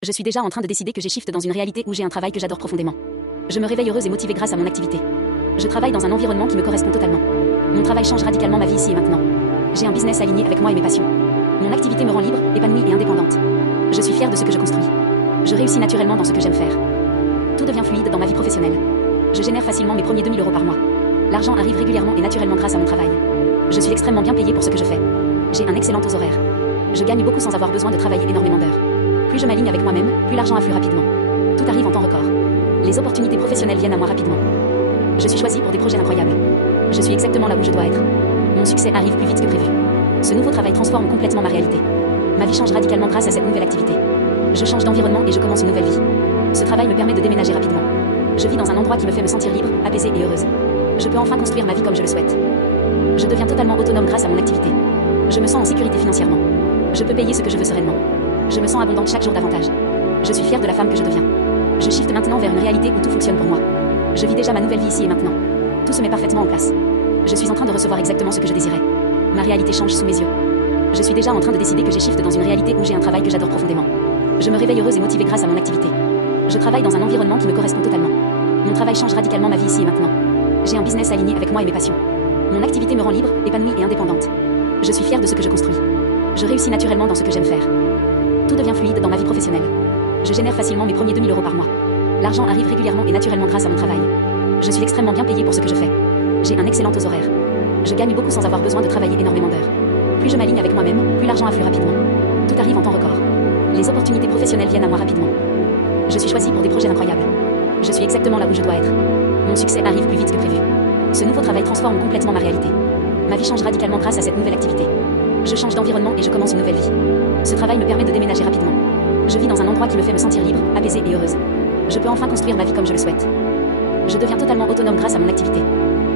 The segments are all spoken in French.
Je suis déjà en train de décider que j'ai shift dans une réalité où j'ai un travail que j'adore profondément. Je me réveille heureuse et motivée grâce à mon activité. Je travaille dans un environnement qui me correspond totalement. Mon travail change radicalement ma vie ici et maintenant. J'ai un business aligné avec moi et mes passions. Mon activité me rend libre, épanouie et indépendante. Je suis fière de ce que je construis. Je réussis naturellement dans ce que j'aime faire. Tout devient fluide dans ma vie professionnelle. Je génère facilement mes premiers 2000 € par mois. L'argent arrive régulièrement et naturellement grâce à mon travail. Je suis extrêmement bien payée pour ce que je fais. J'ai un excellent taux horaire. Je gagne beaucoup sans avoir besoin de travailler énormément d'heures. Plus je m'aligne avec moi-même, plus l'argent afflue rapidement. Tout arrive en temps record. Les opportunités professionnelles viennent à moi rapidement. Je suis choisie pour des projets incroyables. Je suis exactement là où je dois être. Mon succès arrive plus vite que prévu. Ce nouveau travail transforme complètement ma réalité. Ma vie change radicalement grâce à cette nouvelle activité. Je change d'environnement et je commence une nouvelle vie. Ce travail me permet de déménager rapidement. Je vis dans un endroit qui me fait me sentir libre, apaisée et heureuse. Je peux enfin construire ma vie comme je le souhaite. Je deviens totalement autonome grâce à mon activité. Je me sens en sécurité financièrement. Je peux payer ce que je veux sereinement. Je me sens abondante chaque jour davantage. Je suis fière de la femme que je deviens. Je shift maintenant vers une réalité où tout fonctionne pour moi. Je vis déjà ma nouvelle vie ici et maintenant. Tout se met parfaitement en place. Je suis en train de recevoir exactement ce que je désirais. Ma réalité change sous mes yeux. Je suis déjà en train de décider que j'ai shift dans une réalité où j'ai un travail que j'adore profondément. Je me réveille heureuse et motivée grâce à mon activité. Je travaille dans un environnement qui me correspond totalement. Mon travail change radicalement ma vie ici et maintenant. J'ai un business aligné avec moi et mes passions. Mon activité me rend libre, épanouie et indépendante. Je suis fière de ce que je construis. Je réussis naturellement dans ce que j'aime faire. Tout devient fluide dans ma vie professionnelle. Je génère facilement mes premiers 2000 € par mois. L'argent arrive régulièrement et naturellement grâce à mon travail. Je suis extrêmement bien payée pour ce que je fais. J'ai un excellent taux horaire. Je gagne beaucoup sans avoir besoin de travailler énormément d'heures. Plus je m'aligne avec moi-même, plus l'argent afflue rapidement. Tout arrive en temps record. Les opportunités professionnelles viennent à moi rapidement. Je suis choisie pour des projets incroyables. Je suis exactement là où je dois être. Mon succès arrive plus vite que prévu. Ce nouveau travail transforme complètement ma réalité. Ma vie change radicalement grâce à cette nouvelle activité. Je change d'environnement et je commence une nouvelle vie. Ce travail me permet de déménager rapidement. Je vis dans un endroit qui me fait me sentir libre, apaisée et heureuse. Je peux enfin construire ma vie comme je le souhaite. Je deviens totalement autonome grâce à mon activité.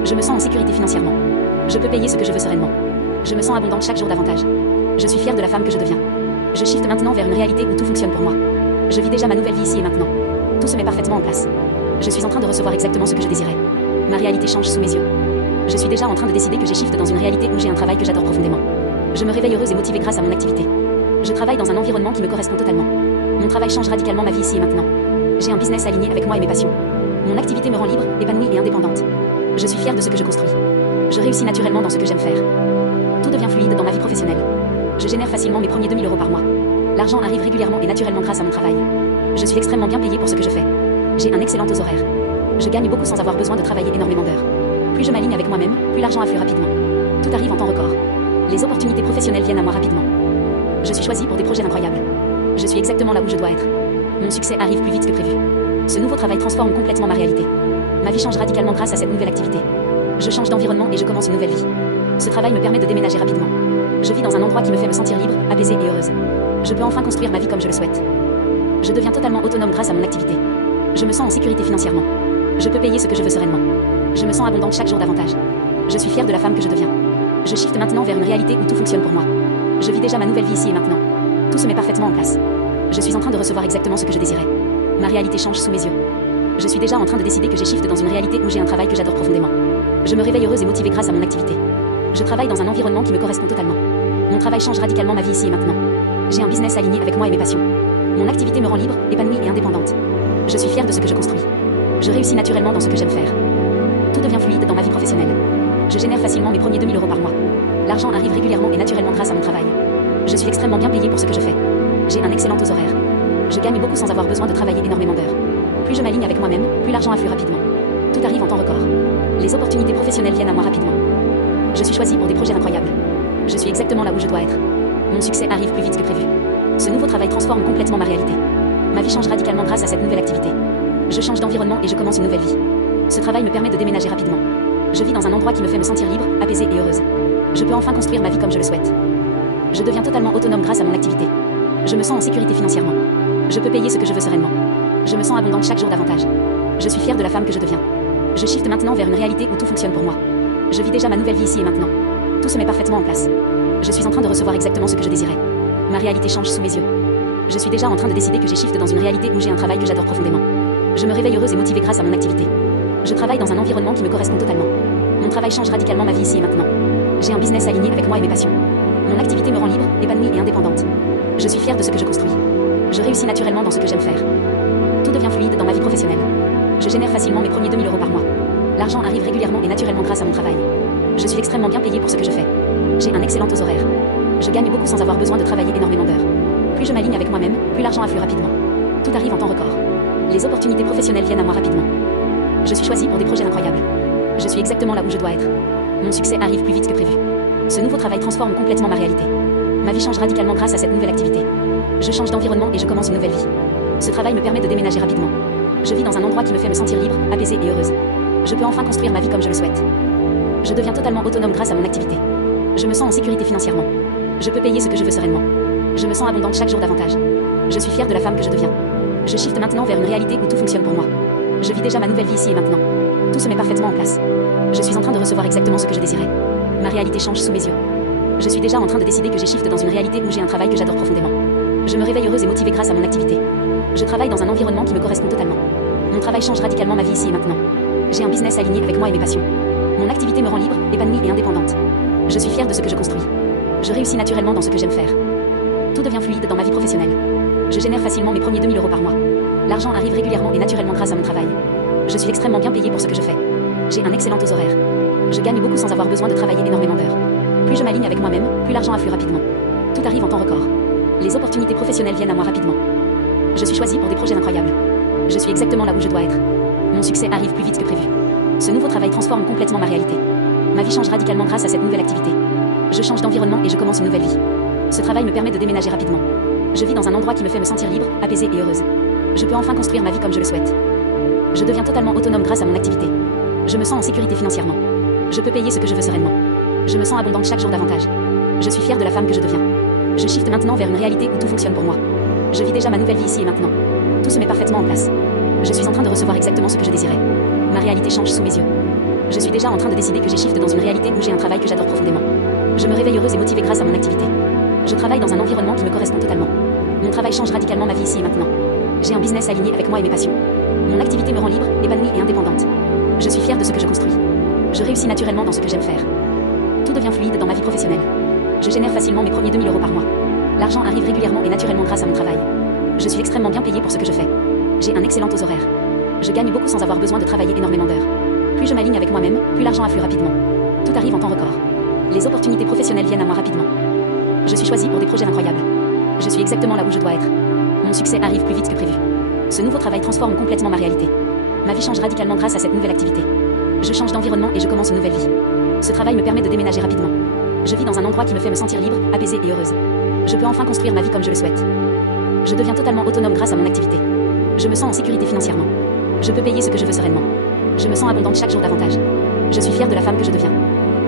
Je me sens en sécurité financièrement. Je peux payer ce que je veux sereinement. Je me sens abondante chaque jour davantage. Je suis fière de la femme que je deviens. Je shift maintenant vers une réalité où tout fonctionne pour moi. Je vis déjà ma nouvelle vie ici et maintenant. Tout se met parfaitement en place. Je suis en train de recevoir exactement ce que je désirais. Ma réalité change sous mes yeux. Je suis déjà en train de décider que j'ai shift dans une réalité où j'ai un travail que j'adore profondément. Je me réveille heureuse et motivée grâce à mon activité. Je travaille dans un environnement qui me correspond totalement. Mon travail change radicalement ma vie ici et maintenant. J'ai un business aligné avec moi et mes passions. Mon activité me rend libre, épanouie et indépendante. Je suis fière de ce que je construis. Je réussis naturellement dans ce que j'aime faire. Tout devient fluide dans ma vie professionnelle. Je génère facilement mes premiers 2000 € par mois. L'argent arrive régulièrement et naturellement grâce à mon travail. Je suis extrêmement bien payée pour ce que je fais. J'ai un excellent taux horaire. Je gagne beaucoup sans avoir besoin de travailler énormément d'heures. Plus je m'aligne avec moi-même, plus l'argent afflue rapidement. Tout arrive en temps record. Les opportunités professionnelles viennent à moi rapidement. Je suis choisie pour des projets incroyables. Je suis exactement là où je dois être. Mon succès arrive plus vite que prévu. Ce nouveau travail transforme complètement ma réalité. Ma vie change radicalement grâce à cette nouvelle activité. Je change d'environnement et je commence une nouvelle vie. Ce travail me permet de déménager rapidement. Je vis dans un endroit qui me fait me sentir libre, apaisée et heureuse. Je peux enfin construire ma vie comme je le souhaite. Je deviens totalement autonome grâce à mon activité. Je me sens en sécurité financièrement. Je peux payer ce que je veux sereinement. Je me sens abondante chaque jour davantage. Je suis fière de la femme que je deviens. Je shift maintenant vers une réalité où tout fonctionne pour moi. Je vis déjà ma nouvelle vie ici et maintenant. Tout se met parfaitement en place. Je suis en train de recevoir exactement ce que je désirais. Ma réalité change sous mes yeux. Je suis déjà en train de décider que j'ai shift dans une réalité où j'ai un travail que j'adore profondément. Je me réveille heureuse et motivée grâce à mon activité. Je travaille dans un environnement qui me correspond totalement. Mon travail change radicalement ma vie ici et maintenant. J'ai un business aligné avec moi et mes passions. Mon activité me rend libre, épanouie et indépendante. Je suis fière de ce que je construis. Je réussis naturellement dans ce que j'aime faire. Tout devient fluide dans ma vie professionnelle. Je génère facilement mes premiers 2000 € par mois. L'argent arrive régulièrement et naturellement grâce à mon travail. Je suis extrêmement bien payée pour ce que je fais. J'ai un excellent taux horaire. Je gagne beaucoup sans avoir besoin de travailler énormément d'heures. Plus je m'aligne avec moi-même, plus l'argent afflue rapidement. Tout arrive en temps record. Les opportunités professionnelles viennent à moi rapidement. Je suis choisie pour des projets incroyables. Je suis exactement là où je dois être. Mon succès arrive plus vite que prévu. Ce nouveau travail transforme complètement ma réalité. Ma vie change radicalement grâce à cette nouvelle activité. Je change d'environnement et je commence une nouvelle vie. Ce travail me permet de déménager rapidement. Je vis dans un endroit qui me fait me sentir libre, apaisée et heureuse. Je peux enfin construire ma vie comme je le souhaite. Je deviens totalement autonome grâce à mon activité. Je me sens en sécurité financièrement. Je peux payer ce que je veux sereinement. Je me sens abondante chaque jour davantage. Je suis fière de la femme que je deviens. Je shift maintenant vers une réalité où tout fonctionne pour moi. Je vis déjà ma nouvelle vie ici et maintenant. Tout se met parfaitement en place. Je suis en train de recevoir exactement ce que je désirais. Ma réalité change sous mes yeux. Je suis déjà en train de décider que j'ai shift dans une réalité où j'ai un travail que j'adore profondément. Je me réveille heureuse et motivée grâce à mon activité. Je travaille dans un environnement qui me correspond totalement. Mon travail change radicalement ma vie ici et maintenant. J'ai un business aligné avec moi et mes passions. Mon activité me rend libre, épanouie et indépendante. Je suis fière de ce que je construis. Je réussis naturellement dans ce que j'aime faire. Tout devient fluide dans ma vie professionnelle. Je génère facilement mes premiers 2000 € par mois. L'argent arrive régulièrement et naturellement grâce à mon travail. Je suis extrêmement bien payé pour ce que je fais. J'ai un excellent taux horaire. Je gagne beaucoup sans avoir besoin de travailler énormément d'heures. Plus je m'aligne avec moi-même, plus l'argent afflue rapidement. Tout arrive en temps record. Les opportunités professionnelles viennent à moi rapidement. Je suis choisi pour des projets incroyables. Je suis exactement là où je dois être. Mon succès arrive plus vite que prévu. Ce nouveau travail transforme complètement ma réalité. Ma vie change radicalement grâce à cette nouvelle activité. Je change d'environnement et je commence une nouvelle vie. Ce travail me permet de déménager rapidement. Je vis dans un endroit qui me fait me sentir libre, apaisée et heureuse. Je peux enfin construire ma vie comme je le souhaite. Je deviens totalement autonome grâce à mon activité. Je me sens en sécurité financièrement. Je peux payer ce que je veux sereinement. Je me sens abondante chaque jour davantage. Je suis fière de la femme que je deviens. Je shift maintenant vers une réalité où tout fonctionne pour moi. Je vis déjà ma nouvelle vie ici et maintenant. Tout se met parfaitement en place. Je suis en train de recevoir exactement ce que je désirais. Ma réalité change sous mes yeux. Je suis déjà en train de décider que j'ai shift dans une réalité où j'ai un travail que j'adore profondément. Je me réveille heureuse et motivée grâce à mon activité. Je travaille dans un environnement qui me correspond totalement. Mon travail change radicalement ma vie ici et maintenant. J'ai un business aligné avec moi et mes passions. Mon activité me rend libre, épanouie et indépendante. Je suis fière de ce que je construis. Je réussis naturellement dans ce que j'aime faire. Tout devient fluide dans ma vie professionnelle. Je génère facilement mes premiers 2000 € par mois. L'argent arrive régulièrement et naturellement grâce à mon travail. Je suis extrêmement bien payé pour ce que je fais. J'ai un excellent taux horaire. Je gagne beaucoup sans avoir besoin de travailler énormément d'heures. Plus je m'aligne avec moi-même, plus l'argent afflue rapidement. Tout arrive en temps record. Les opportunités professionnelles viennent à moi rapidement. Je suis choisi pour des projets incroyables. Je suis exactement là où je dois être. Mon succès arrive plus vite que prévu. Ce nouveau travail transforme complètement ma réalité. Ma vie change radicalement grâce à cette nouvelle activité. Je change d'environnement et je commence une nouvelle vie. Ce travail me permet de déménager rapidement. Je vis dans un endroit qui me fait me sentir libre, apaisée et heureuse. Je peux enfin construire ma vie comme je le souhaite. Je deviens totalement autonome grâce à mon activité. Je me sens en sécurité financièrement. Je peux payer ce que je veux sereinement. Je me sens abondante chaque jour davantage. Je suis fière de la femme que je deviens. Je shift maintenant vers une réalité où tout fonctionne pour moi. Je vis déjà ma nouvelle vie ici et maintenant. Tout se met parfaitement en place. Je suis en train de recevoir exactement ce que je désirais. Ma réalité change sous mes yeux. Je suis déjà en train de décider que j'ai shift dans une réalité où j'ai un travail que j'adore profondément. Je me réveille heureuse et motivée grâce à mon activité. Je travaille dans un environnement qui me correspond totalement. Mon travail change radicalement ma vie ici et maintenant. J'ai un business aligné avec moi et mes passions. Mon activité me rend libre, épanouie et indépendante. Je suis fière de ce que je construis. Je réussis naturellement dans ce que j'aime faire. Tout devient fluide dans ma vie professionnelle. Je génère facilement mes premiers 2000 € par mois. L'argent arrive régulièrement et naturellement grâce à mon travail. Je suis extrêmement bien payé pour ce que je fais. J'ai un excellent taux horaire. Je gagne beaucoup sans avoir besoin de travailler énormément d'heures. Plus je m'aligne avec moi-même, plus l'argent afflue rapidement. Tout arrive en temps record. Les opportunités professionnelles viennent à moi rapidement. Je suis choisi pour des projets incroyables. Je suis exactement là où je dois être. Mon succès arrive plus vite que prévu. Ce nouveau travail transforme complètement ma réalité. Ma vie change radicalement grâce à cette nouvelle activité. Je change d'environnement et je commence une nouvelle vie. Ce travail me permet de déménager rapidement. Je vis dans un endroit qui me fait me sentir libre, apaisée et heureuse. Je peux enfin construire ma vie comme je le souhaite. Je deviens totalement autonome grâce à mon activité. Je me sens en sécurité financièrement. Je peux payer ce que je veux sereinement. Je me sens abondante chaque jour davantage. Je suis fière de la femme que je deviens.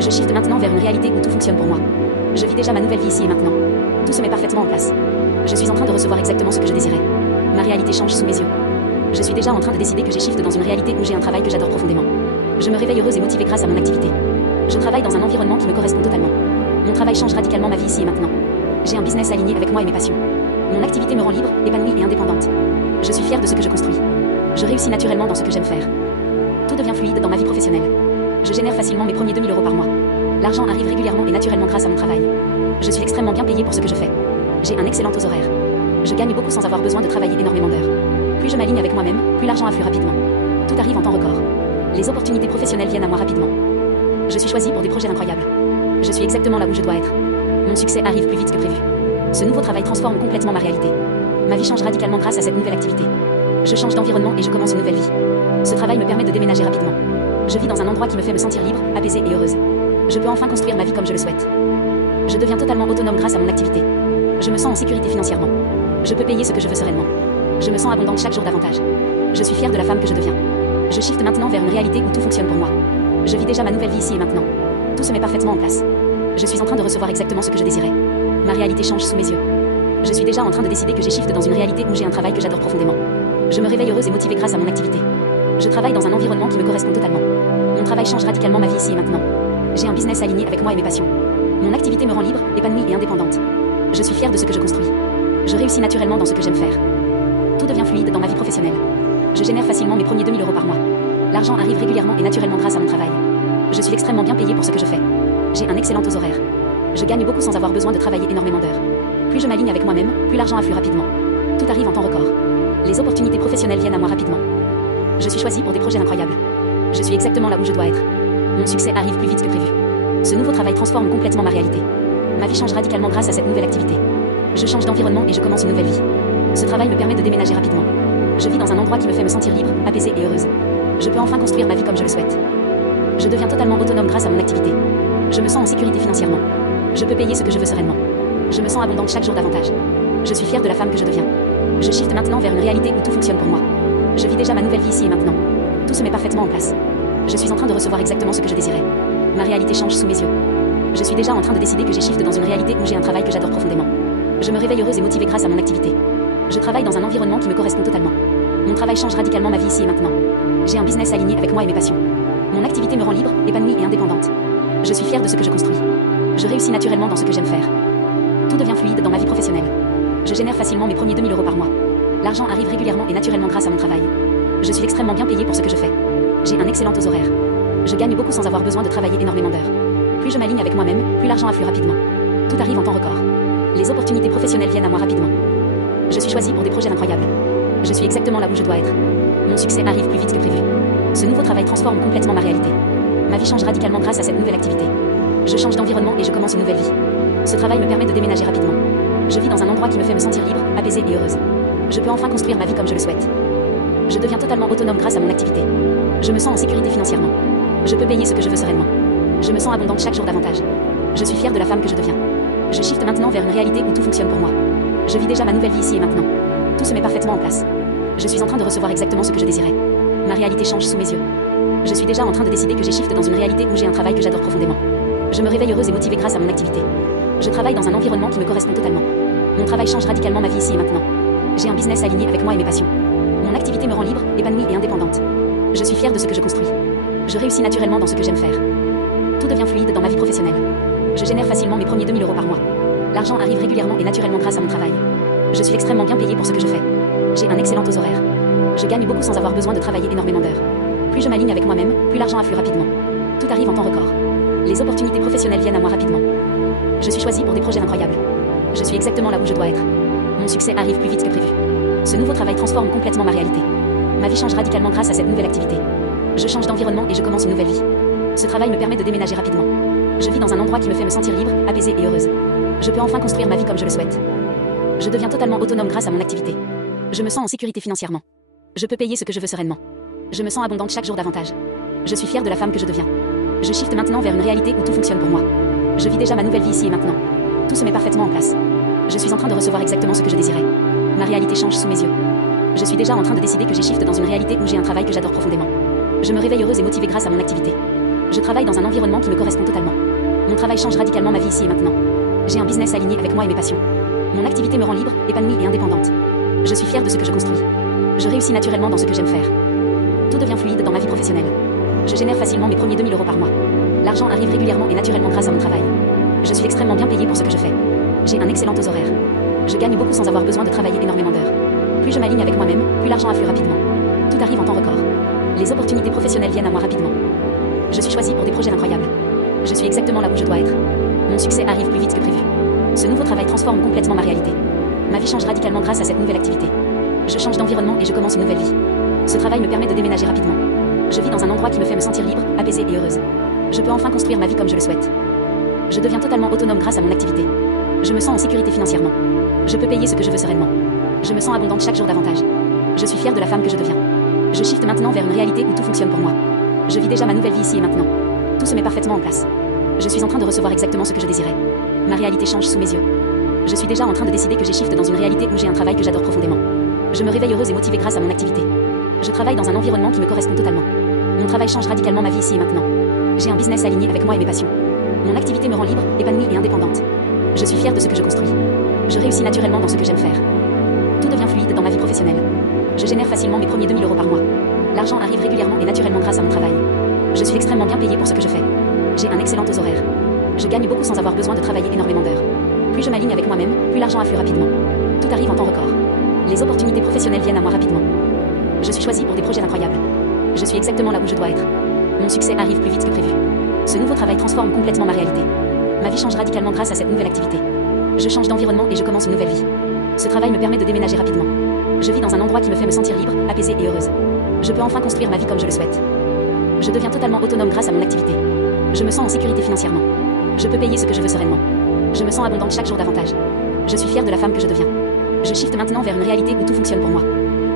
Je shift maintenant vers une réalité où tout fonctionne pour moi. Je vis déjà ma nouvelle vie ici et maintenant. Tout se met parfaitement en place. Je suis en train de recevoir exactement ce que je désirais. Ma réalité change sous mes yeux. Je suis déjà en train de décider que j'ai shift dans une réalité où j'ai un travail que j'adore profondément. Je me réveille heureuse et motivée grâce à mon activité. Je travaille dans un environnement qui me correspond totalement. Mon travail change radicalement ma vie ici et maintenant. J'ai un business aligné avec moi et mes passions. Mon activité me rend libre, épanouie et indépendante. Je suis fière de ce que je construis. Je réussis naturellement dans ce que j'aime faire. Tout devient fluide dans ma vie professionnelle. Je génère facilement mes premiers 2000 € par mois. L'argent arrive régulièrement et naturellement grâce à mon travail. Je suis extrêmement bien payé pour ce que je fais. J'ai un excellent taux horaire. Je gagne beaucoup sans avoir besoin de travailler énormément d'heures. Plus je m'aligne avec moi-même, plus l'argent afflue rapidement. Tout arrive en temps record. Les opportunités professionnelles viennent à moi rapidement. Je suis choisi pour des projets incroyables. Je suis exactement là où je dois être. Mon succès arrive plus vite que prévu. Ce nouveau travail transforme complètement ma réalité. Ma vie change radicalement grâce à cette nouvelle activité. Je change d'environnement et je commence une nouvelle vie. Ce travail me permet de déménager rapidement. Je vis dans un endroit qui me fait me sentir libre, apaisée et heureuse. Je peux enfin construire ma vie comme je le souhaite. Je deviens totalement autonome grâce à mon activité. Je me sens en sécurité financièrement. Je peux payer ce que je veux sereinement. Je me sens abondante chaque jour davantage. Je suis fière de la femme que je deviens. Je shift maintenant vers une réalité où tout fonctionne pour moi. Je vis déjà ma nouvelle vie ici et maintenant. Tout se met parfaitement en place. Je suis en train de recevoir exactement ce que je désirais. Ma réalité change sous mes yeux. Je suis déjà en train de décider que j'ai shift dans une réalité où j'ai un travail que j'adore profondément. Je me réveille heureuse et motivée grâce à mon activité. Je travaille dans un environnement qui me correspond totalement. Mon travail change radicalement ma vie ici et maintenant. J'ai un business aligné avec moi et mes passions. Mon activité me rend libre, épanouie et indépendante. Je suis fière de ce que je construis. Je réussis naturellement dans ce que j'aime faire. Tout devient fluide dans ma vie professionnelle. Je génère facilement mes premiers 2000 € par mois. L'argent arrive régulièrement et naturellement grâce à mon travail. Je suis extrêmement bien payé pour ce que je fais. J'ai un excellent taux horaire. Je gagne beaucoup sans avoir besoin de travailler énormément d'heures. Plus je m'aligne avec moi-même, plus l'argent afflue rapidement. Tout arrive en temps record. Les opportunités professionnelles viennent à moi rapidement. Je suis choisie pour des projets incroyables. Je suis exactement là où je dois être. Mon succès arrive plus vite que prévu. Ce nouveau travail transforme complètement ma réalité. Ma vie change radicalement grâce à cette nouvelle activité. Je change d'environnement et je commence une nouvelle vie. Ce travail me permet de déménager rapidement. Je vis dans un endroit qui me fait me sentir libre, apaisée et heureuse. Je peux enfin construire ma vie comme je le souhaite. Je deviens totalement autonome grâce à mon activité. Je me sens en sécurité financièrement. Je peux payer ce que je veux sereinement. Je me sens abondante chaque jour davantage. Je suis fière de la femme que je deviens. Je shift maintenant vers une réalité où tout fonctionne pour moi. Je vis déjà ma nouvelle vie ici et maintenant. Tout se met parfaitement en place. Je suis en train de recevoir exactement ce que je désirais. Ma réalité change sous mes yeux. Je suis déjà en train de décider que j'ai shift dans une réalité où j'ai un travail que j'adore profondément. Je me réveille heureuse et motivée grâce à mon activité. Je travaille dans un environnement qui me correspond totalement. Mon travail change radicalement ma vie ici et maintenant. J'ai un business aligné avec moi et mes passions. Mon activité me rend libre, épanouie et indépendante. Je suis fière de ce que je construis. Je réussis naturellement dans ce que j'aime faire. Tout devient fluide dans ma vie professionnelle. Je génère facilement mes premiers 2 000 € par mois. L'argent arrive régulièrement et naturellement grâce à mon travail. Je suis extrêmement bien payée pour ce que je fais. J'ai un excellent taux horaire. Je gagne beaucoup sans avoir besoin de travailler énormément d'heures. Plus je m'aligne avec moi-même, plus l'argent afflue rapidement. Tout arrive en temps record. Les opportunités professionnelles viennent à moi rapidement. Je suis choisie pour des projets incroyables. Je suis exactement là où je dois être. Mon succès arrive plus vite que prévu. Ce nouveau travail transforme complètement ma réalité. Ma vie change radicalement grâce à cette nouvelle activité. Je change d'environnement et je commence une nouvelle vie. Ce travail me permet de déménager rapidement. Je vis dans un endroit qui me fait me sentir libre, apaisée et heureuse. Je peux enfin construire ma vie comme je le souhaite. Je deviens totalement autonome grâce à mon activité. Je me sens en sécurité financièrement. Je peux payer ce que je veux sereinement. Je me sens abondante chaque jour davantage. Je suis fière de la femme que je deviens. Je shift maintenant vers une réalité où tout fonctionne pour moi. Je vis déjà ma nouvelle vie ici et maintenant. Tout se met parfaitement en place. Je suis en train de recevoir exactement ce que je désirais. Ma réalité change sous mes yeux. Je suis déjà en train de décider que j'ai shift dans une réalité où j'ai un travail que j'adore profondément. Je me réveille heureuse et motivée grâce à mon activité. Je travaille dans un environnement qui me correspond totalement. Mon travail change radicalement ma vie ici et maintenant. J'ai un business aligné avec moi et mes passions. Mon activité me rend libre, épanouie et indépendante. Je suis fière de ce que je construis. Je réussis naturellement dans ce que j'aime faire. Tout devient fluide dans ma vie professionnelle. Je génère facilement mes premiers 2 000 € par mois. L'argent arrive régulièrement et naturellement grâce à mon travail. Je suis extrêmement bien payée pour ce que je fais. J'ai un excellent taux horaire. Je gagne beaucoup sans avoir besoin de travailler énormément d'heures. Plus je m'aligne avec moi-même, plus l'argent afflue rapidement. Tout arrive en temps record. Les opportunités professionnelles viennent à moi rapidement. Je suis choisie pour des projets incroyables. Je suis exactement là où je dois être. Mon succès arrive plus vite que prévu. Ce nouveau travail transforme complètement ma réalité. Ma vie change radicalement grâce à cette nouvelle activité. Je change d'environnement et je commence une nouvelle vie. Ce travail me permet de déménager rapidement. Je vis dans un endroit qui me fait me sentir libre, apaisée et heureuse. Je peux enfin construire ma vie comme je le souhaite. Je deviens totalement autonome grâce à mon activité. Je me sens en sécurité financièrement. Je peux payer ce que je veux sereinement. Je me sens abondante chaque jour davantage. Je suis fière de la femme que je deviens. Je shift maintenant vers une réalité où tout fonctionne pour moi. Je vis déjà ma nouvelle vie ici et maintenant. Tout se met parfaitement en place. Je suis en train de recevoir exactement ce que je désirais. Ma réalité change sous mes yeux. Je suis déjà en train de décider que j'ai shift dans une réalité où j'ai un travail que j'adore profondément. Je me réveille heureuse et motivée grâce à mon activité. Je travaille dans un environnement qui me correspond totalement. Mon travail change radicalement ma vie ici et maintenant. J'ai un business aligné avec moi et mes passions. Mon activité me rend libre, épanouie et indépendante. Je suis fière de ce que je construis. Je réussis naturellement dans ce que j'aime faire. Tout devient fluide dans ma vie professionnelle. Je génère facilement mes premiers 2 000 € par mois. L'argent arrive régulièrement et naturellement grâce à mon travail. Je suis extrêmement bien payée pour ce que je fais. J'ai un excellent taux horaire. Je gagne beaucoup sans avoir besoin de travailler énormément d'heures. Plus je m'aligne avec moi-même, plus l'argent afflue rapidement. Tout arrive en temps record. Les opportunités professionnelles viennent à moi rapidement. Je suis choisie pour des projets incroyables. Je suis exactement là où je dois être. Mon succès arrive plus vite que prévu. Ce nouveau travail transforme complètement ma réalité. Ma vie change radicalement grâce à cette nouvelle activité. Je change d'environnement et je commence une nouvelle vie. Ce travail me permet de déménager rapidement. Je vis dans un endroit qui me fait me sentir libre, apaisée et heureuse. Je peux enfin construire ma vie comme je le souhaite. Je deviens totalement autonome grâce à mon activité. Je me sens en sécurité financièrement. Je peux payer ce que je veux sereinement. Je me sens abondante chaque jour davantage. Je suis fière de la femme que je deviens. Je shift maintenant vers une réalité où tout fonctionne pour moi. Je vis déjà ma nouvelle vie ici et maintenant. Tout se met parfaitement en place. Je suis en train de recevoir exactement ce que je désirais. Ma réalité change sous mes yeux. Je suis déjà en train de décider que j'ai shift dans une réalité où j'ai un travail que j'adore profondément. Je me réveille heureuse et motivée grâce à mon activité. Je travaille dans un environnement qui me correspond totalement. Mon travail change radicalement ma vie ici et maintenant. J'ai un business aligné avec moi et mes passions. Mon activité me rend libre, épanouie et indépendante. Je suis fière de ce que je construis. Je réussis naturellement dans ce que j'aime faire. Tout devient fluide dans ma vie professionnelle. Je génère facilement mes premiers 2 000 € par mois. L'argent arrive régulièrement et naturellement grâce à mon travail. Je suis extrêmement bien payée pour ce que je fais. J'ai un excellent taux horaire. Je gagne beaucoup sans avoir besoin de travailler énormément d'heures. Plus je m'aligne avec moi-même, plus l'argent afflue rapidement. Tout arrive en temps record. Les opportunités professionnelles viennent à moi rapidement. Je suis choisie pour des projets incroyables. Je suis exactement là où je dois être. Mon succès arrive plus vite que prévu. Ce nouveau travail transforme complètement ma réalité. Ma vie change radicalement grâce à cette nouvelle activité. Je change d'environnement et je commence une nouvelle vie. Ce travail me permet de déménager rapidement. Je vis dans un endroit qui me fait me sentir libre, apaisée et heureuse. Je peux enfin construire ma vie comme je le souhaite. Je deviens totalement autonome grâce à mon activité. Je me sens en sécurité financièrement. Je peux payer ce que je veux sereinement. Je me sens abondante chaque jour davantage. Je suis fière de la femme que je deviens. Je shift maintenant vers une réalité où tout fonctionne pour moi.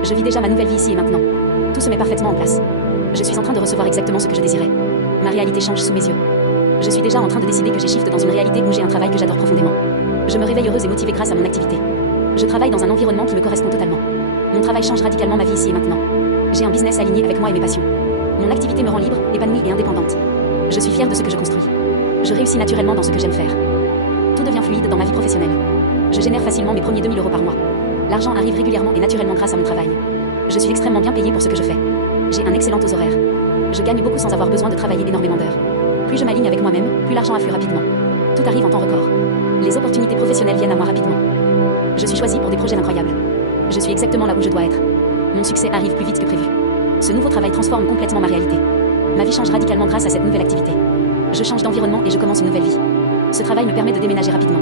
Je vis déjà ma nouvelle vie ici et maintenant. Tout se met parfaitement en place. Je suis en train de recevoir exactement ce que je désirais. Ma réalité change sous mes yeux. Je suis déjà en train de décider que j'ai shift dans une réalité où j'ai un travail que j'adore profondément. Je me réveille heureuse et motivée grâce à mon activité. Je travaille dans un environnement qui me correspond totalement. Mon travail change radicalement ma vie ici et maintenant. J'ai un business aligné avec moi et mes passions. Mon activité me rend libre, épanouie et indépendante. Je suis fière de ce que je construis. Je réussis naturellement dans ce que j'aime faire. Tout devient fluide dans ma vie professionnelle. Je génère facilement mes premiers 2000 € par mois. L'argent arrive régulièrement et naturellement grâce à mon travail. Je suis extrêmement bien payée pour ce que je fais. J'ai un excellent aux horaires. Je gagne beaucoup sans avoir besoin de travailler énormément d'heures. Plus je m'aligne avec moi-même, plus l'argent afflue rapidement. Tout arrive en temps record. Les opportunités professionnelles viennent à moi rapidement. Je suis choisie pour des projets incroyables. Je suis exactement là où je dois être. Mon succès arrive plus vite que prévu. Ce nouveau travail transforme complètement ma réalité. Ma vie change radicalement grâce à cette nouvelle activité. Je change d'environnement et je commence une nouvelle vie. Ce travail me permet de déménager rapidement.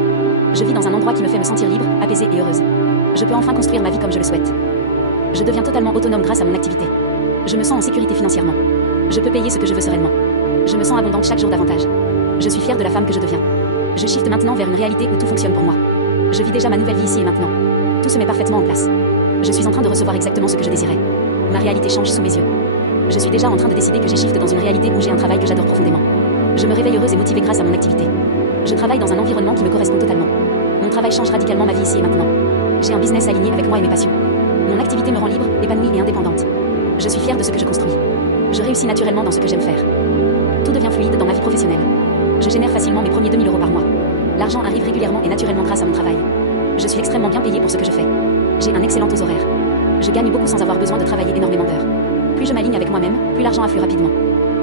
Je vis dans un endroit qui me fait me sentir libre, apaisée et heureuse. Je peux enfin construire ma vie comme je le souhaite. Je deviens totalement autonome grâce à mon activité. Je me sens en sécurité financièrement. Je peux payer ce que je veux sereinement. Je me sens abondante chaque jour davantage. Je suis fière de la femme que je deviens. Je shift maintenant vers une réalité où tout fonctionne pour moi. Je vis déjà ma nouvelle vie ici et maintenant. Tout se met parfaitement en place. Je suis en train de recevoir exactement ce que je désirais. Ma réalité change sous mes yeux. Je suis déjà en train de décider que j'ai shift dans une réalité où j'ai un travail que j'adore profondément. Je me réveille heureuse et motivée grâce à mon activité. Je travaille dans un environnement qui me correspond totalement. Mon travail change radicalement ma vie ici et maintenant. J'ai un business aligné avec moi et mes passions. Mon activité me rend libre, épanouie et indépendante. Je suis fière de ce que je construis. Je réussis naturellement dans ce que j'aime faire. Tout devient fluide dans ma vie professionnelle. Je génère facilement mes premiers 2000 € par mois. L'argent arrive régulièrement et naturellement grâce à mon travail. Je suis extrêmement bien payée pour ce que je fais. J'ai un excellent aux horaires. Je gagne beaucoup sans avoir besoin de travailler énormément d'heures. Plus je m'aligne avec moi-même, plus l'argent afflue rapidement.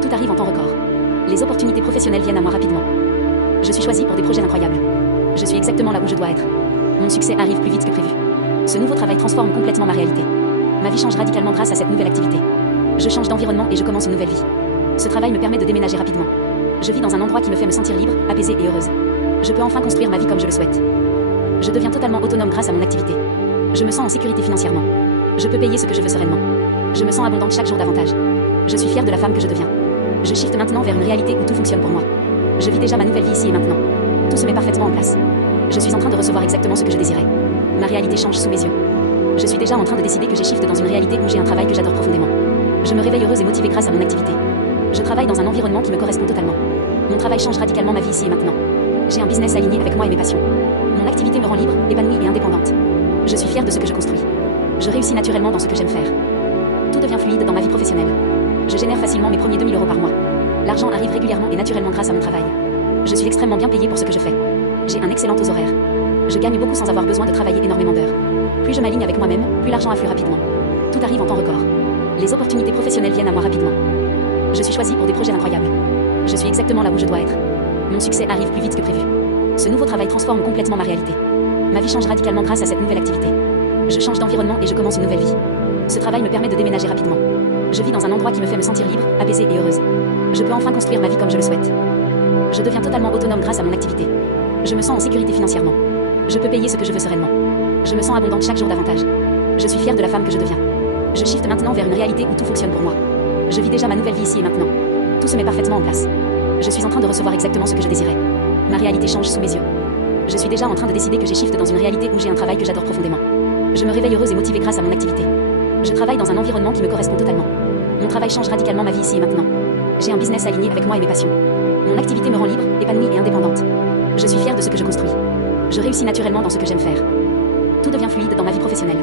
Tout arrive en temps record. Les opportunités professionnelles viennent à moi rapidement. Je suis choisie pour des projets incroyables. Je suis exactement là où je dois être. Mon succès arrive plus vite que prévu. Ce nouveau travail transforme complètement ma réalité. Ma vie change radicalement grâce à cette nouvelle activité. Je change d'environnement et je commence une nouvelle vie. Ce travail me permet de déménager rapidement. Je vis dans un endroit qui me fait me sentir libre, apaisée et heureuse. Je peux enfin construire ma vie comme je le souhaite. Je deviens totalement autonome grâce à mon activité. Je me sens en sécurité financièrement. Je peux payer ce que je veux sereinement. Je me sens abondante chaque jour davantage. Je suis fière de la femme que je deviens. Je shift maintenant vers une réalité où tout fonctionne pour moi. Je vis déjà ma nouvelle vie ici et maintenant. Tout se met parfaitement en place. Je suis en train de recevoir exactement ce que je désirais. Ma réalité change sous mes yeux. Je suis déjà en train de décider que j'ai shift dans une réalité où j'ai un travail que j'adore profondément. Je me réveille heureuse et motivée grâce à mon activité. Je travaille dans un environnement qui me correspond totalement. Mon travail change radicalement ma vie ici et maintenant. J'ai un business aligné avec moi et mes passions. Mon activité me rend libre, épanouie et indépendante. Je suis fière de ce que je construis. Je réussis naturellement dans ce que j'aime faire. Tout devient fluide dans ma vie professionnelle. Je génère facilement mes premiers 2000 € par mois. L'argent arrive régulièrement et naturellement grâce à mon travail. Je suis extrêmement bien payée pour ce que je fais. J'ai un excellent aux horaires. Je gagne beaucoup sans avoir besoin de travailler énormément d'heures. Plus je m'aligne avec moi-même, plus l'argent afflue rapidement. Tout arrive en temps record. Les opportunités professionnelles viennent à moi rapidement. Je suis choisie pour des projets incroyables. Je suis exactement là où je dois être. Mon succès arrive plus vite que prévu. Ce nouveau travail transforme complètement ma réalité. Ma vie change radicalement grâce à cette nouvelle activité. Je change d'environnement et je commence une nouvelle vie. Ce travail me permet de déménager rapidement. Je vis dans un endroit qui me fait me sentir libre, apaisée et heureuse. Je peux enfin construire ma vie comme je le souhaite. Je deviens totalement autonome grâce à mon activité. Je me sens en sécurité financièrement. Je peux payer ce que je veux sereinement. Je me sens abondante chaque jour davantage. Je suis fière de la femme que je deviens. Je shift maintenant vers une réalité où tout fonctionne pour moi. Je vis déjà ma nouvelle vie ici et maintenant. Tout se met parfaitement en place. Je suis en train de recevoir exactement ce que je désirais. Ma réalité change sous mes yeux. Je suis déjà en train de décider que j'ai shift dans une réalité où j'ai un travail que j'adore profondément. Je me réveille heureuse et motivée grâce à mon activité. Je travaille dans un environnement qui me correspond totalement. Mon travail change radicalement ma vie ici et maintenant. J'ai un business aligné avec moi et mes passions. Mon activité me rend libre, épanouie et indépendante. Je suis fière de ce que je construis. Je réussis naturellement dans ce que j'aime faire. Tout devient fluide dans ma vie professionnelle.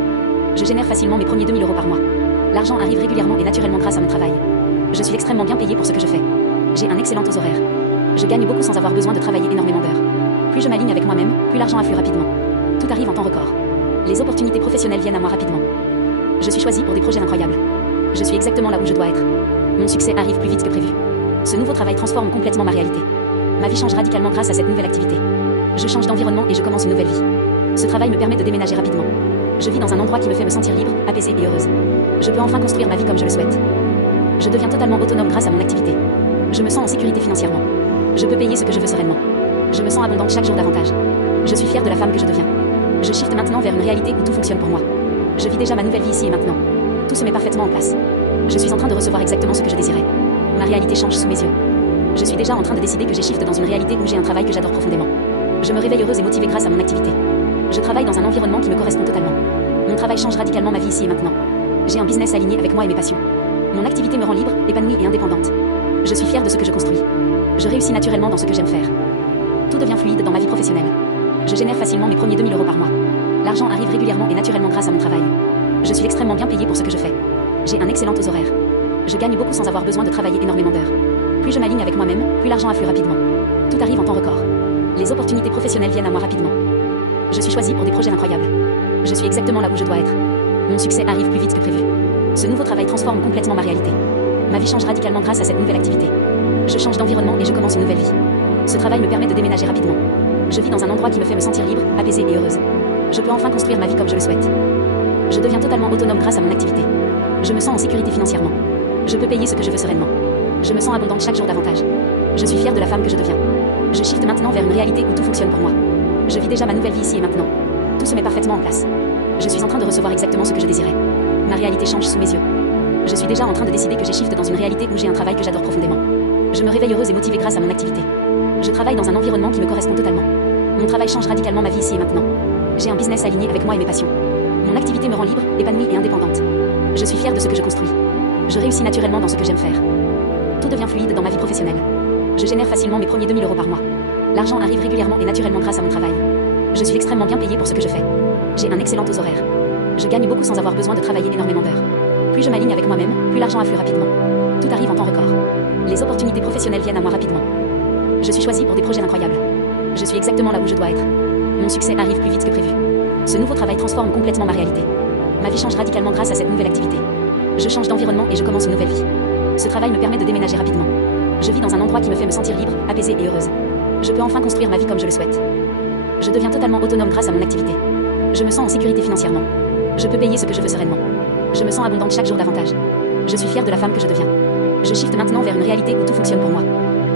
Je génère facilement mes premiers 2000 € par mois. L'argent arrive régulièrement et naturellement grâce à mon travail. Je suis extrêmement bien payée pour ce que je fais. J'ai un excellent aux horaires. Je gagne beaucoup sans avoir besoin de travailler énormément d'heures. Plus je m'aligne avec moi-même, plus l'argent afflue rapidement. Tout arrive en temps record. Les opportunités professionnelles viennent à moi rapidement. Je suis choisie pour des projets incroyables. Je suis exactement là où je dois être. Mon succès arrive plus vite que prévu. Ce nouveau travail transforme complètement ma réalité. Ma vie change radicalement grâce à cette nouvelle activité. Je change d'environnement et je commence une nouvelle vie. Ce travail me permet de déménager rapidement. Je vis dans un endroit qui me fait me sentir libre, apaisée et heureuse. Je peux enfin construire ma vie comme je le souhaite. Je deviens totalement autonome grâce à mon activité. Je me sens en sécurité financièrement. Je peux payer ce que je veux sereinement. Je me sens abondante chaque jour davantage. Je suis fière de la femme que je deviens. Je shift maintenant vers une réalité où tout fonctionne pour moi. Je vis déjà ma nouvelle vie ici et maintenant. Tout se met parfaitement en place. Je suis en train de recevoir exactement ce que je désirais. Ma réalité change sous mes yeux. Je suis déjà en train de décider que j'ai shift dans une réalité où j'ai un travail que j'adore profondément. Je me réveille heureuse et motivée grâce à mon activité. Je travaille dans un environnement qui me correspond totalement. Mon travail change radicalement ma vie ici et maintenant. J'ai un business aligné avec moi et mes passions. Mon activité me rend libre, épanouie et indépendante. Je suis fière de ce que je construis. Je réussis naturellement dans ce que j'aime faire. Tout devient fluide dans ma vie professionnelle. Je génère facilement mes premiers 2000 € par mois. L'argent arrive régulièrement et naturellement grâce à mon travail. Je suis extrêmement bien payée pour ce que je fais. J'ai un excellent taux horaire. Je gagne beaucoup sans avoir besoin de travailler énormément d'heures. Plus je m'aligne avec moi-même, plus l'argent afflue rapidement. Tout arrive en temps record. Les opportunités professionnelles viennent à moi rapidement. Je suis choisie pour des projets incroyables. Je suis exactement là où je dois être. Mon succès arrive plus vite que prévu. Ce nouveau travail transforme complètement ma réalité. Ma vie change radicalement grâce à cette nouvelle activité. Je change d'environnement et je commence une nouvelle vie. Ce travail me permet de déménager rapidement. Je vis dans un endroit qui me fait me sentir libre, apaisée et heureuse. Je peux enfin construire ma vie comme je le souhaite. Je deviens totalement autonome grâce à mon activité. Je me sens en sécurité financièrement. Je peux payer ce que je veux sereinement. Je me sens abondante chaque jour davantage. Je suis fière de la femme que je deviens. Je shift maintenant vers une réalité où tout fonctionne pour moi. Je vis déjà ma nouvelle vie ici et maintenant. Tout se met parfaitement en place. Je suis en train de recevoir exactement ce que je désirais. Ma réalité change sous mes yeux. Je suis déjà en train de décider que j'ai shift dans une réalité où j'ai un travail que j'adore profondément. Je me réveille heureuse et motivée grâce à mon activité. Je travaille dans un environnement qui me correspond totalement. Mon travail change radicalement ma vie ici et maintenant. J'ai un business aligné avec moi et mes passions. Mon activité me rend libre, épanouie et indépendante. Je suis fière de ce que je construis. Je réussis naturellement dans ce que j'aime faire. Tout devient fluide dans ma vie professionnelle. Je génère facilement mes premiers 2000 € par mois. L'argent arrive régulièrement et naturellement grâce à mon travail. Je suis extrêmement bien payée pour ce que je fais. J'ai un excellent taux horaire. Je gagne beaucoup sans avoir besoin de travailler énormément d'heures. Plus je m'aligne avec moi-même, plus l'argent afflue rapidement. Tout arrive en temps record. Les opportunités professionnelles viennent à moi rapidement. Je suis choisie pour des projets incroyables. Je suis exactement là où je dois être. Mon succès arrive plus vite que prévu. Ce nouveau travail transforme complètement ma réalité. Ma vie change radicalement grâce à cette nouvelle activité. Je change d'environnement et je commence une nouvelle vie. Ce travail me permet de déménager rapidement. Je vis dans un endroit qui me fait me sentir libre, apaisée et heureuse. Je peux enfin construire ma vie comme je le souhaite. Je deviens totalement autonome grâce à mon activité. Je me sens en sécurité financièrement. Je peux payer ce que je veux sereinement. Je me sens abondante chaque jour davantage. Je suis fière de la femme que je deviens. Je shift maintenant vers une réalité où tout fonctionne pour moi.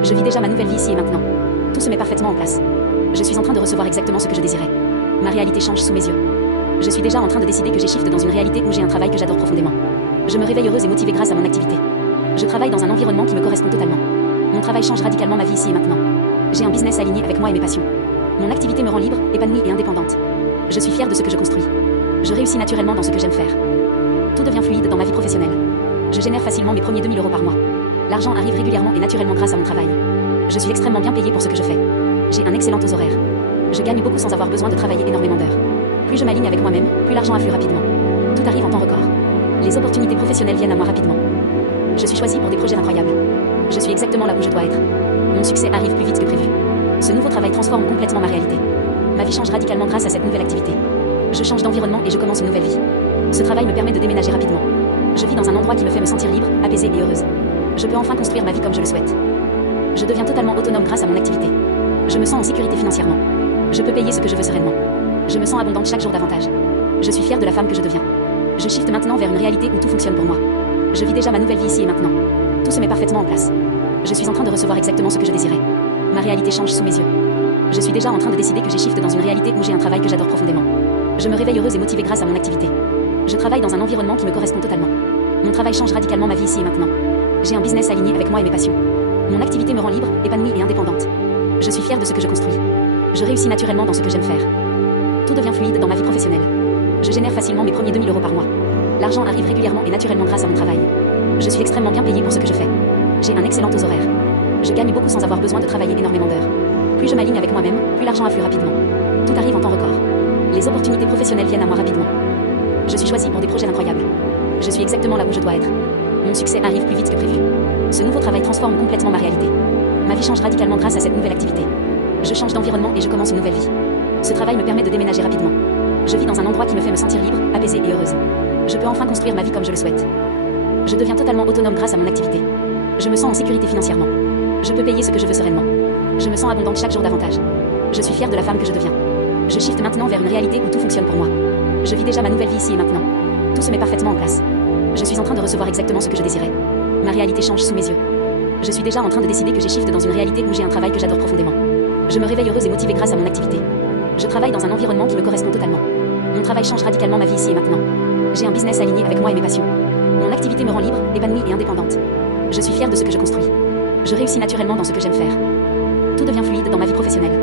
Je vis déjà ma nouvelle vie ici et maintenant. Tout se met parfaitement en place. Je suis en train de recevoir exactement ce que je désirais. Ma réalité change sous mes yeux. Je suis déjà en train de décider que j'ai shift dans une réalité où j'ai un travail que j'adore profondément. Je me réveille heureuse et motivée grâce à mon activité. Je travaille dans un environnement qui me correspond totalement. Mon travail change radicalement ma vie ici et maintenant. J'ai un business aligné avec moi et mes passions. Mon activité me rend libre, épanouie et indépendante. Je suis fière de ce que je construis. Je réussis naturellement dans ce que j'aime faire. Tout devient fluide dans ma vie professionnelle. Je génère facilement mes premiers 2000 € par mois. L'argent arrive régulièrement et naturellement grâce à mon travail. Je suis extrêmement bien payée pour ce que je fais. J'ai un excellent taux horaire. Je gagne beaucoup sans avoir besoin de travailler énormément d'heures. Plus je m'aligne avec moi-même, plus l'argent afflue rapidement. Tout arrive en temps record. Les opportunités professionnelles viennent à moi rapidement. Je suis choisie pour des projets incroyables. Je suis exactement là où je dois être. Mon succès arrive plus vite que prévu. Ce nouveau travail transforme complètement ma réalité. Ma vie change radicalement grâce à cette nouvelle activité. Je change d'environnement et je commence une nouvelle vie. Ce travail me permet de déménager rapidement. Je vis dans un endroit qui me fait me sentir libre, apaisée et heureuse. Je peux enfin construire ma vie comme je le souhaite. Je deviens totalement autonome grâce à mon activité. Je me sens en sécurité financièrement. Je peux payer ce que je veux sereinement. Je me sens abondante chaque jour davantage. Je suis fière de la femme que je deviens. Je shift maintenant vers une réalité où tout fonctionne pour moi. Je vis déjà ma nouvelle vie ici et maintenant. Tout se met parfaitement en place. Je suis en train de recevoir exactement ce que je désirais. Ma réalité change sous mes yeux. Je suis déjà en train de décider que j'ai shift dans une réalité où j'ai un travail que j'adore profondément. Je me réveille heureuse et motivée grâce à mon activité. Je travaille dans un environnement qui me correspond totalement. Mon travail change radicalement ma vie ici et maintenant. J'ai un business aligné avec moi et mes passions. Mon activité me rend libre, épanouie et indépendante. Je suis fière de ce que je construis. Je réussis naturellement dans ce que j'aime faire. Tout devient fluide dans ma vie professionnelle. Je génère facilement mes premiers 2000 € par mois. L'argent arrive régulièrement et naturellement grâce à mon travail. Je suis extrêmement bien payée pour ce que je fais. J'ai un excellent taux horaire. Je gagne beaucoup sans avoir besoin de travailler énormément d'heures. Plus je m'aligne avec moi-même, plus l'argent afflue rapidement. Tout arrive en temps record. Les opportunités professionnelles viennent à moi rapidement. Je suis choisie pour des projets incroyables. Je suis exactement là où je dois être. Mon succès arrive plus vite que prévu. Ce nouveau travail transforme complètement ma réalité. Ma vie change radicalement grâce à cette nouvelle activité. Je change d'environnement et je commence une nouvelle vie. Ce travail me permet de déménager rapidement. Je vis dans un endroit qui me fait me sentir libre, apaisée et heureuse. Je peux enfin construire ma vie comme je le souhaite. Je deviens totalement autonome grâce à mon activité. Je me sens en sécurité financièrement. Je peux payer ce que je veux sereinement. Je me sens abondante chaque jour davantage. Je suis fière de la femme que je deviens. Je shift maintenant vers une réalité où tout fonctionne pour moi. Je vis déjà ma nouvelle vie ici et maintenant. Tout se met parfaitement en place. Je suis en train de recevoir exactement ce que je désirais. Ma réalité change sous mes yeux. Je suis déjà en train de décider que j'ai shift dans une réalité où j'ai un travail que j'adore profondément. Je me réveille heureuse et motivée grâce à mon activité. Je travaille dans un environnement qui me correspond totalement. Mon travail change radicalement ma vie ici et maintenant. J'ai un business aligné avec moi et mes passions. Mon activité me rend libre, épanouie et indépendante. Je suis fière de ce que je construis. Je réussis naturellement dans ce que j'aime faire. Tout devient fluide dans ma vie professionnelle.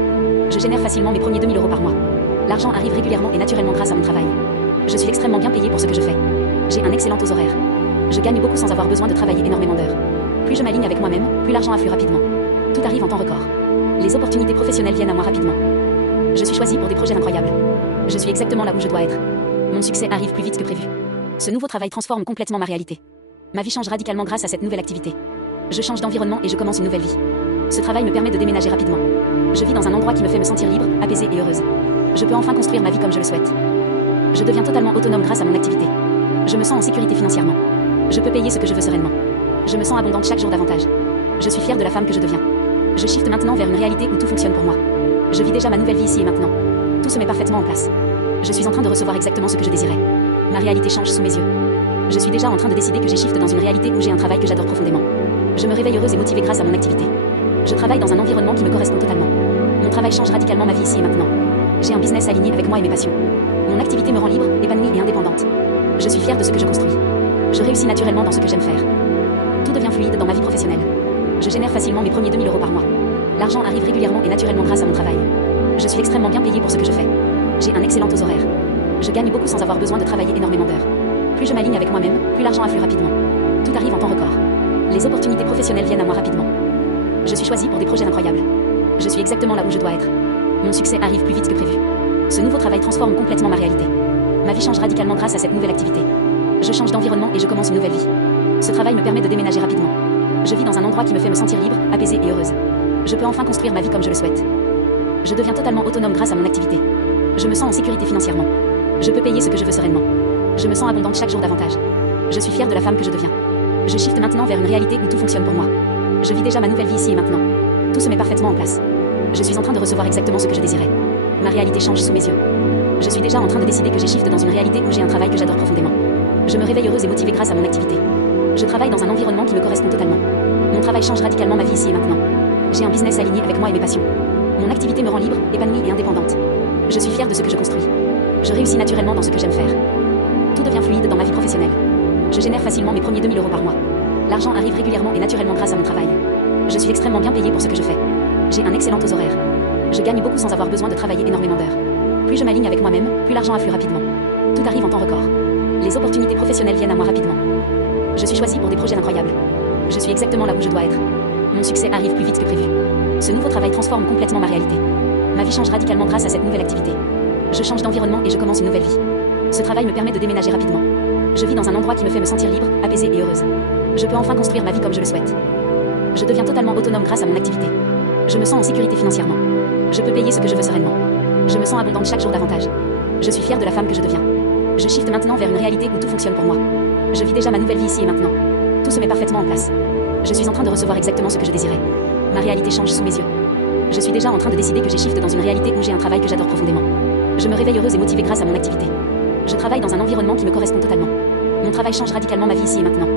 Je génère facilement mes premiers 2000 € par mois. L'argent arrive régulièrement et naturellement grâce à mon travail. Je suis extrêmement bien payée pour ce que je fais. J'ai un excellent taux horaire. Je gagne beaucoup sans avoir besoin de travailler énormément d'heures. Plus je m'aligne avec moi-même, plus l'argent afflue rapidement. Tout arrive en temps record. Les opportunités professionnelles viennent à moi rapidement. Je suis choisie pour des projets incroyables. Je suis exactement là où je dois être. Mon succès arrive plus vite que prévu. Ce nouveau travail transforme complètement ma réalité. Ma vie change radicalement grâce à cette nouvelle activité. Je change d'environnement et je commence une nouvelle vie. Ce travail me permet de déménager rapidement. Je vis dans un endroit qui me fait me sentir libre, apaisée et heureuse. Je peux enfin construire ma vie comme je le souhaite. Je deviens totalement autonome grâce à mon activité. Je me sens en sécurité financièrement. Je peux payer ce que je veux sereinement. Je me sens abondante chaque jour davantage. Je suis fière de la femme que je deviens. Je shift maintenant vers une réalité où tout fonctionne pour moi. Je vis déjà ma nouvelle vie ici et maintenant. Tout se met parfaitement en place. Je suis en train de recevoir exactement ce que je désirais. Ma réalité change sous mes yeux. Je suis déjà en train de décider que j'ai shift dans une réalité où j'ai un travail que j'adore profondément. Je me réveille heureuse et motivée grâce à mon activité. Je travaille dans un environnement qui me correspond totalement. Mon travail change radicalement ma vie ici et maintenant. J'ai un business aligné avec moi et mes passions. Mon activité me rend libre, épanouie et indépendante. Je suis fière de ce que je construis. Je réussis naturellement dans ce que j'aime faire. Tout devient fluide dans ma vie professionnelle. Je génère facilement mes premiers 2000 € par mois. L'argent arrive régulièrement et naturellement grâce à mon travail. Je suis extrêmement bien payée pour ce que je fais. J'ai un excellent taux horaire. Je gagne beaucoup sans avoir besoin de travailler énormément d'heures. Plus je m'aligne avec moi-même, plus l'argent afflue rapidement. Tout arrive en temps record. Les opportunités professionnelles viennent à moi rapidement. Je suis choisie pour des projets incroyables. Je suis exactement là où je dois être. Mon succès arrive plus vite que prévu. Ce nouveau travail transforme complètement ma réalité. Ma vie change radicalement grâce à cette nouvelle activité. Je change d'environnement et je commence une nouvelle vie. Ce travail me permet de déménager rapidement. Je vis dans un endroit qui me fait me sentir libre, apaisée et heureuse. Je peux enfin construire ma vie comme je le souhaite. Je deviens totalement autonome grâce à mon activité. Je me sens en sécurité financièrement. Je peux payer ce que je veux sereinement. Je me sens abondante chaque jour davantage. Je suis fière de la femme que je deviens. Je shift maintenant vers une réalité où tout fonctionne pour moi. Je vis déjà ma nouvelle vie ici et maintenant. Tout se met parfaitement en place. Je suis en train de recevoir exactement ce que je désirais. Ma réalité change sous mes yeux. Je suis déjà en train de décider que j'ai shift dans une réalité où j'ai un travail que j'adore profondément. Je me réveille heureuse et motivée grâce à mon activité. Je travaille dans un environnement qui me correspond totalement. Mon travail change radicalement ma vie ici et maintenant. J'ai un business aligné avec moi et mes passions. Mon activité me rend libre, épanouie et indépendante. Je suis fière de ce que je construis. Je réussis naturellement dans ce que j'aime faire. Tout devient fluide dans ma vie professionnelle. Je génère facilement mes premiers 2000 € par mois. L'argent arrive régulièrement et naturellement grâce à mon travail. Je suis extrêmement bien payée pour ce que je fais. J'ai un excellent taux horaire. Je gagne beaucoup sans avoir besoin de travailler énormément d'heures. Plus je m'aligne avec moi-même, plus l'argent afflue rapidement. Tout arrive en temps record. Les opportunités professionnelles viennent à moi rapidement. Je suis choisie pour des projets incroyables. Je suis exactement là où je dois être. Mon succès arrive plus vite que prévu. Ce nouveau travail transforme complètement ma réalité. Ma vie change radicalement grâce à cette nouvelle activité. Je change d'environnement et je commence une nouvelle vie. Ce travail me permet de déménager rapidement. Je vis dans un endroit qui me fait me sentir libre, apaisée et heureuse. Je peux enfin construire ma vie comme je le souhaite. Je deviens totalement autonome grâce à mon activité. Je me sens en sécurité financièrement. Je peux payer ce que je veux sereinement. Je me sens abondante chaque jour davantage. Je suis fière de la femme que je deviens. Je shift maintenant vers une réalité où tout fonctionne pour moi. Je vis déjà ma nouvelle vie ici et maintenant. Tout se met parfaitement en place. Je suis en train de recevoir exactement ce que je désirais. Ma réalité change sous mes yeux. Je suis déjà en train de décider que j'ai shift dans une réalité où j'ai un travail que j'adore profondément. Je me réveille heureuse et motivée grâce à mon activité. Je travaille dans un environnement qui me correspond totalement. Mon travail change radicalement ma vie ici et maintenant.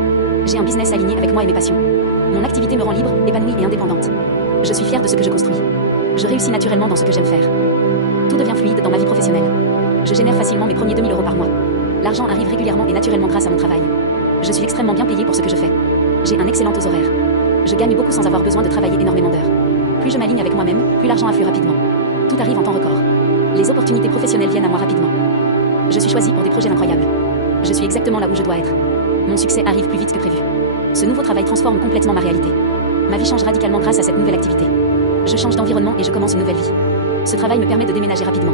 J'ai un business aligné avec moi et mes passions. Mon activité me rend libre, épanouie et indépendante. Je suis fière de ce que je construis. Je réussis naturellement dans ce que j'aime faire. Tout devient fluide dans ma vie professionnelle. Je génère facilement mes premiers 2000 € par mois. L'argent arrive régulièrement et naturellement grâce à mon travail. Je suis extrêmement bien payée pour ce que je fais. J'ai un excellent taux horaire. Je gagne beaucoup sans avoir besoin de travailler énormément d'heures. Plus je m'aligne avec moi-même, plus l'argent afflue rapidement. Tout arrive en temps record. Les opportunités professionnelles viennent à moi rapidement. Je suis choisie pour des projets incroyables. Je suis exactement là où je dois être. Mon succès arrive plus vite que prévu. Ce nouveau travail transforme complètement ma réalité. Ma vie change radicalement grâce à cette nouvelle activité. Je change d'environnement et je commence une nouvelle vie. Ce travail me permet de déménager rapidement.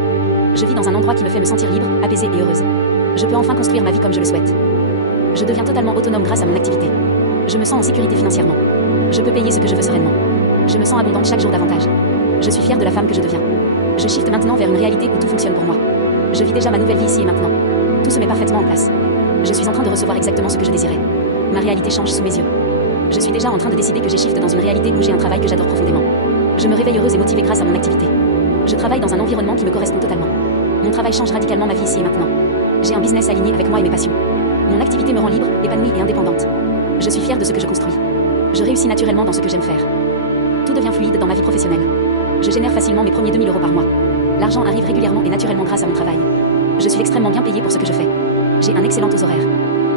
Je vis dans un endroit qui me fait me sentir libre, apaisée et heureuse. Je peux enfin construire ma vie comme je le souhaite. Je deviens totalement autonome grâce à mon activité. Je me sens en sécurité financièrement. Je peux payer ce que je veux sereinement. Je me sens abondante chaque jour davantage. Je suis fière de la femme que je deviens. Je shift maintenant vers une réalité où tout fonctionne pour moi. Je vis déjà ma nouvelle vie ici et maintenant. Tout se met parfaitement en place. Je suis en train de recevoir exactement ce que je désirais. Ma réalité change sous mes yeux. Je suis déjà en train de décider que j'ai shift dans une réalité où j'ai un travail que j'adore profondément. Je me réveille heureuse et motivée grâce à mon activité. Je travaille dans un environnement qui me correspond totalement. Mon travail change radicalement ma vie ici et maintenant. J'ai un business aligné avec moi et mes passions. Mon activité me rend libre, épanouie et indépendante. Je suis fière de ce que je construis. Je réussis naturellement dans ce que j'aime faire. Tout devient fluide dans ma vie professionnelle. Je génère facilement mes premiers 2000 € par mois. L'argent arrive régulièrement et naturellement grâce à mon travail. Je suis extrêmement bien payé pour ce que je fais. J'ai un excellent taux horaire.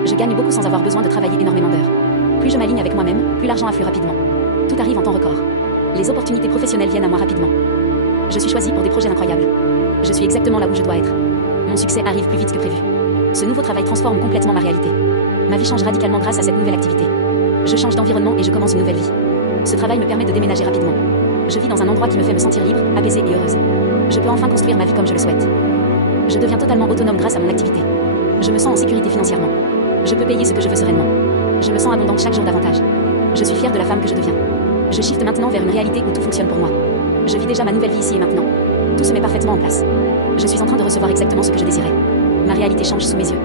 Je gagne beaucoup sans avoir besoin de travailler énormément d'heures. Plus je m'aligne avec moi-même, plus l'argent afflue rapidement. Tout arrive en temps record. Les opportunités professionnelles viennent à moi rapidement. Je suis choisi pour des projets incroyables. Je suis exactement là où je dois être. Mon succès arrive plus vite que prévu. Ce nouveau travail transforme complètement ma réalité. Ma vie change radicalement grâce à cette nouvelle activité. Je change d'environnement et je commence une nouvelle vie. Ce travail me permet de déménager rapidement. Je vis dans un endroit qui me fait me sentir libre, apaisée et heureuse. Je peux enfin construire ma vie comme je le souhaite. Je deviens totalement autonome grâce à mon activité. Je me sens en sécurité financièrement. Je peux payer ce que je veux sereinement. Je me sens abondante chaque jour davantage. Je suis fière de la femme que je deviens. Je shift maintenant vers une réalité où tout fonctionne pour moi. Je vis déjà ma nouvelle vie ici et maintenant. Tout se met parfaitement en place. Je suis en train de recevoir exactement ce que je désirais. Ma réalité change sous mes yeux.